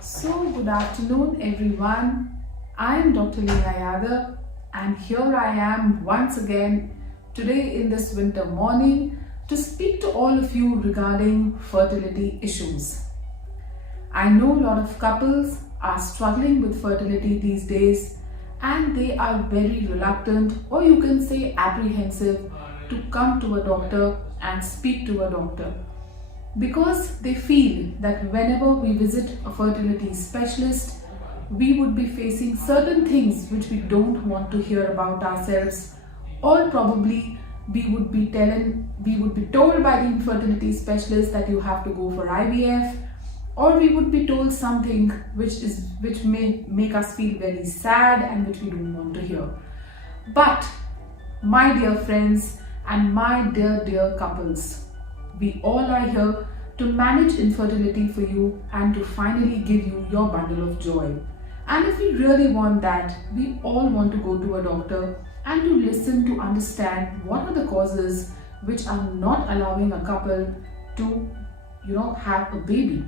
So, good afternoon, everyone. I am Dr. Leena Yadav, and here I am once again today in this winter morning to speak to all of you regarding fertility issues. I know a lot of couples are struggling with fertility these days, and they are very reluctant, or you can say apprehensive, to come to a doctor and speak to a doctor, because they feel that whenever we visit a fertility specialist, we would be facing certain things which we don't want to hear about ourselves, or probably we would be told by the infertility specialist that you have to go for IVF, or we would be told something which may make us feel very sad and which we don't want to hear. But my dear friends and my dear couples, we all are here to manage infertility for you and to finally give you your bundle of joy. And if we really want that, we all want to go to a doctor and to listen to understand what are the causes which are not allowing a couple to, have a baby.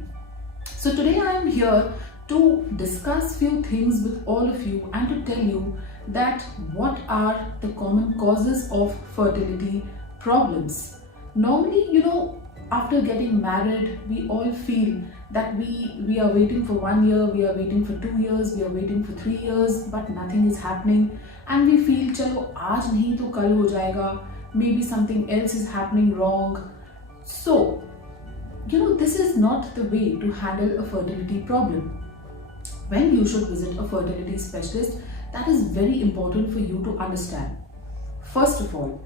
So today I am here to discuss few things with all of you and to tell you that what are the common causes of fertility problems. Normally, after getting married, we all feel that we are waiting for 1 year, we are waiting for 2 years, we are waiting for 3 years, but nothing is happening, and we feel chalo aaj nahi to kal ho jayega, maybe something else is happening wrong. So this is not the way to handle a fertility problem. When you should visit a fertility specialist, that is very important for you to understand. First of all,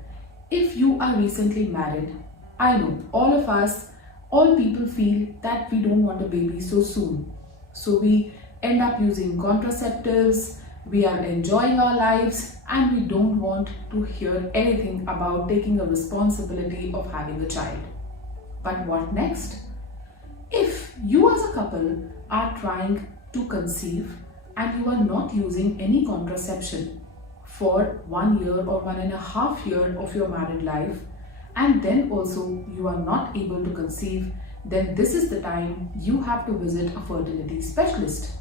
if you are recently married, I know all people feel that we don't want a baby so soon. So we end up using contraceptives, we are enjoying our lives, and we don't want to hear anything about taking a responsibility of having a child. But what next? If you as a couple are trying to conceive and you are not using any contraception for 1 year or 1.5 years of your married life, and then also you are not able to conceive, then this is the time you have to visit a fertility specialist.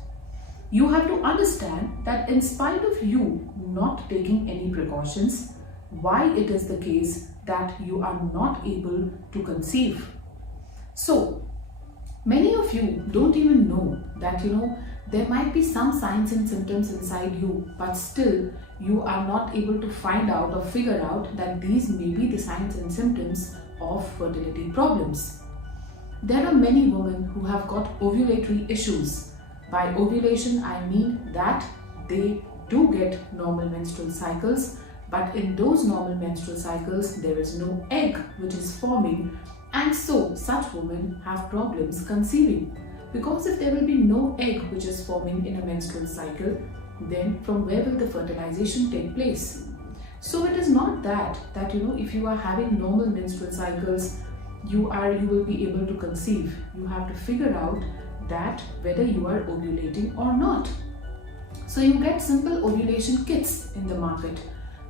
You have to understand that in spite of you not taking any precautions, why it is the case that you are not able to conceive. So many of you don't even know that there might be some signs and symptoms inside you, but still you are not able to find out or figure out that these may be the signs and symptoms of fertility problems. There are many women who have got ovulatory issues. By ovulation, I mean that they do get normal menstrual cycles, but in those normal menstrual cycles, there is no egg which is forming, and so such women have problems conceiving. Because if there will be no egg which is forming in a menstrual cycle, then from where will the fertilization take place? So it is not that if you are having normal menstrual cycles, you will be able to conceive. You have to figure out that whether you are ovulating or not. So you get simple ovulation kits in the market,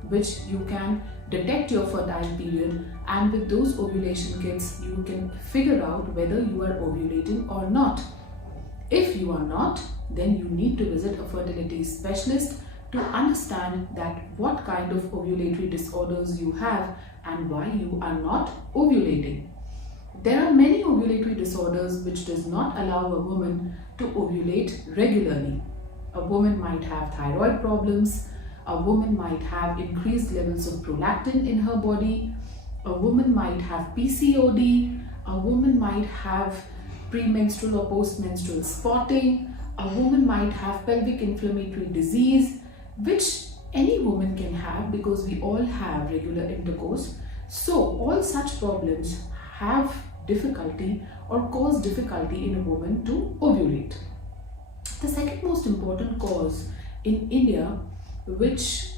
which you can detect your fertile period, and with those ovulation kits you can figure out whether you are ovulating or not. If you are not, then you need to visit a fertility specialist to understand that what kind of ovulatory disorders you have and why you are not ovulating. There are many ovulatory disorders which does not allow a woman to ovulate regularly. A woman might have thyroid problems, a woman might have increased levels of prolactin in her body, a woman might have PCOD, a woman might have premenstrual or postmenstrual spotting, a woman might have pelvic inflammatory disease, which any woman can have because we all have regular intercourse. So all such problems have difficulty or cause difficulty in a woman to ovulate. The second most important cause in India, which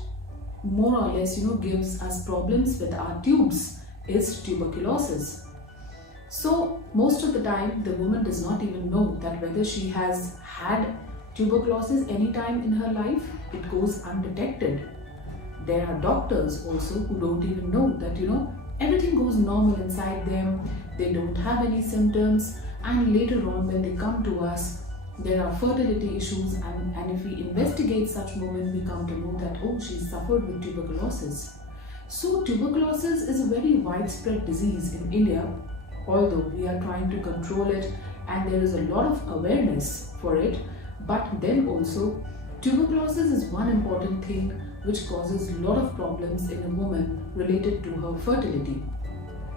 more or less gives us problems with our tubes, is tuberculosis. So most of the time the woman does not even know that whether she has had tuberculosis any time in her life. It goes undetected. There are doctors also who don't even know that everything goes normal inside them, they don't have any symptoms, and later on when they come to us, there are fertility issues, and if we investigate such women, we come to know that, oh, she's suffered with tuberculosis. So tuberculosis is a very widespread disease in India, although we are trying to control it and there is a lot of awareness for it. But then also, tuberculosis is one important thing which causes a lot of problems in a woman related to her fertility.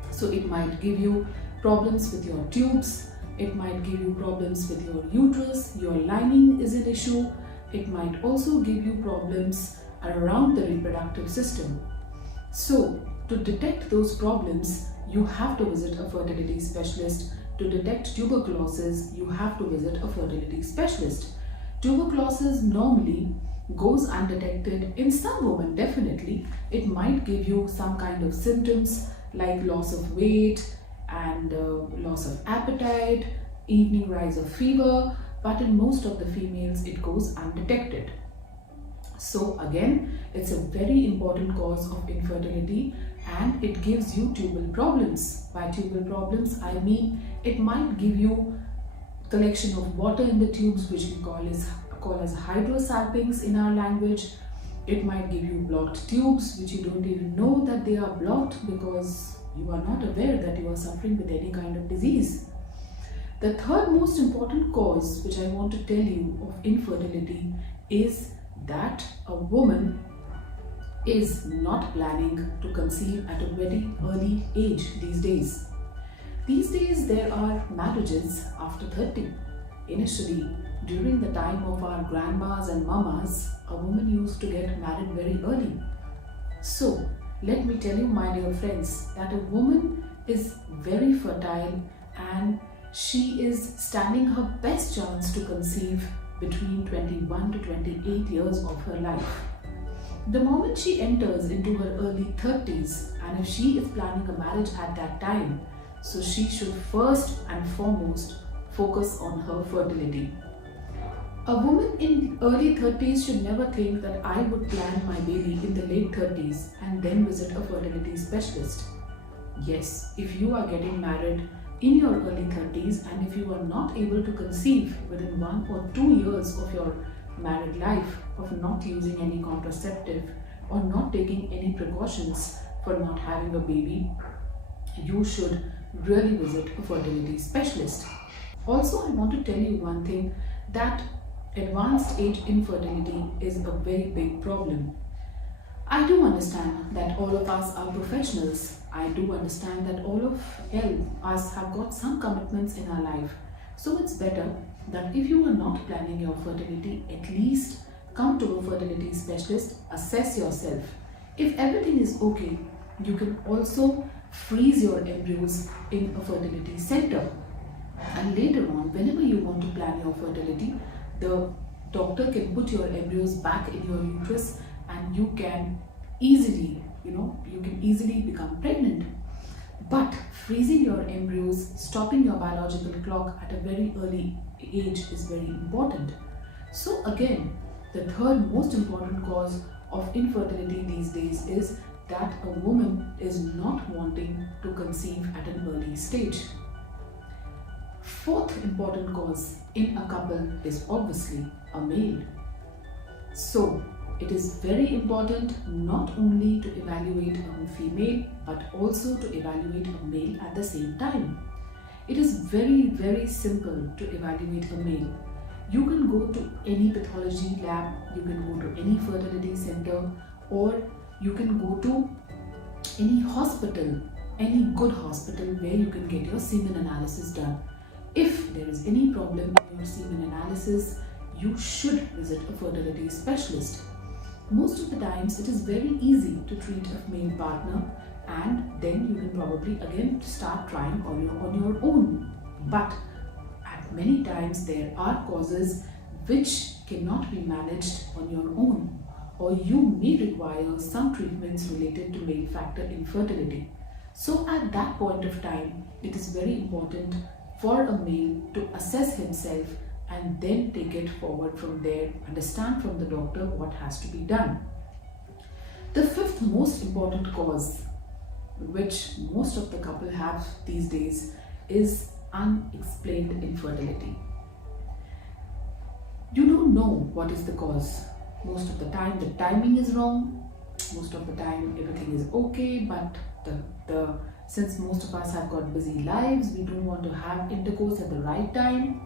So it might give you problems with your tubes, it might give you problems with your uterus, your lining is an issue, it might also give you problems around the reproductive system. So to detect those problems, you have to visit a fertility specialist. To detect tuberculosis, you have to visit a fertility specialist. Tuberculosis normally goes undetected. In some women, definitely, it might give you some kind of symptoms like loss of weight and loss of appetite, evening rise of fever, but in most of the females, it goes undetected. So again, it's a very important cause of infertility and it gives you tubal problems. By tubal problems, I mean it might give you collection of water in the tubes, which we call as hydrosalpinx in our language. It might give you blocked tubes, which you don't even know that they are blocked because you are not aware that you are suffering with any kind of disease. The third most important cause which I want to tell you of infertility is that a woman is not planning to conceive at a very early age these days. These days there are marriages after 30. Initially, during the time of our grandmas and mamas, a woman used to get married very early. So, let me tell you, my dear friends, that a woman is very fertile and she is standing her best chance to conceive between 21 to 28 years of her life. The moment she enters into her early 30s, and if she is planning a marriage at that time, so she should first and foremost focus on her fertility. A woman in early 30s should never think that I would plan my baby in the late 30s and then visit a fertility specialist. Yes, if you are getting married in your early 30s and if you are not able to conceive within 1 or 2 years of your married life, of not using any contraceptive or not taking any precautions for not having a baby, you should really visit a fertility specialist. Also, I want to tell you one thing, that advanced age infertility is a very big problem. I do understand that all of us are professionals. I do understand that all of us have got some commitments in our life. So it's better that if you are not planning your fertility, at least come to a fertility specialist, assess yourself. If everything is okay, you can also freeze your embryos in a fertility center. And later on, whenever you want to plan your fertility, the doctor can put your embryos back in your uterus and you can easily, become pregnant. But freezing your embryos, stopping your biological clock at a very early age is very important. So again, the third most important cause of infertility these days is that a woman is not wanting to conceive at an early stage. Fourth important cause in a couple is obviously a male. So it is very important not only to evaluate a female but also to evaluate a male at the same time. It is very, very simple to evaluate a male. You can go to any pathology lab, you can go to any fertility center, or you can go to any hospital, any good hospital where you can get your semen analysis done. If there is any problem in your semen analysis, you should visit a fertility specialist. Most of the times it is very easy to treat a male partner and then you can probably again start trying on your own. But at many times there are causes which cannot be managed on your own, or you may require some treatments related to male factor infertility. So at that point of time, it is very important for a male to assess himself and then take it forward from there, understand from the doctor what has to be done. The fifth most important cause, which most of the couple have these days, is unexplained infertility. don't know what is the cause. Most of the time the timing is wrong, most of the time everything is okay, but since most of us have got busy lives, we don't want to have intercourse at the right time.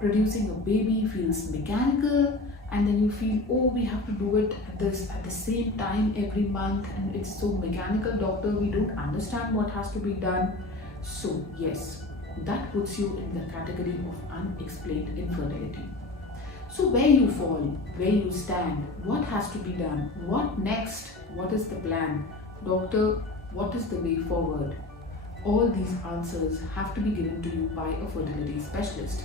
Producing a baby feels mechanical, and then you feel, oh, we have to do it at the same time every month, and it's so mechanical, doctor, we don't understand what has to be done. So yes, that puts you in the category of unexplained infertility. So where you fall, where you stand, what has to be done, what next, what is the plan, doctor, what is the way forward? All these answers have to be given to you by a fertility specialist.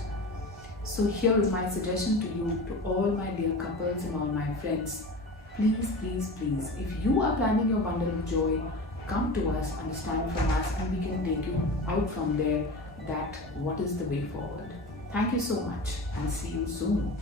So here is my suggestion to you, to all my dear couples and all my friends. Please, please, please, if you are planning your bundle of joy, come to us, understand from us, and we can take you out from there that what is the way forward. Thank you so much and see you soon.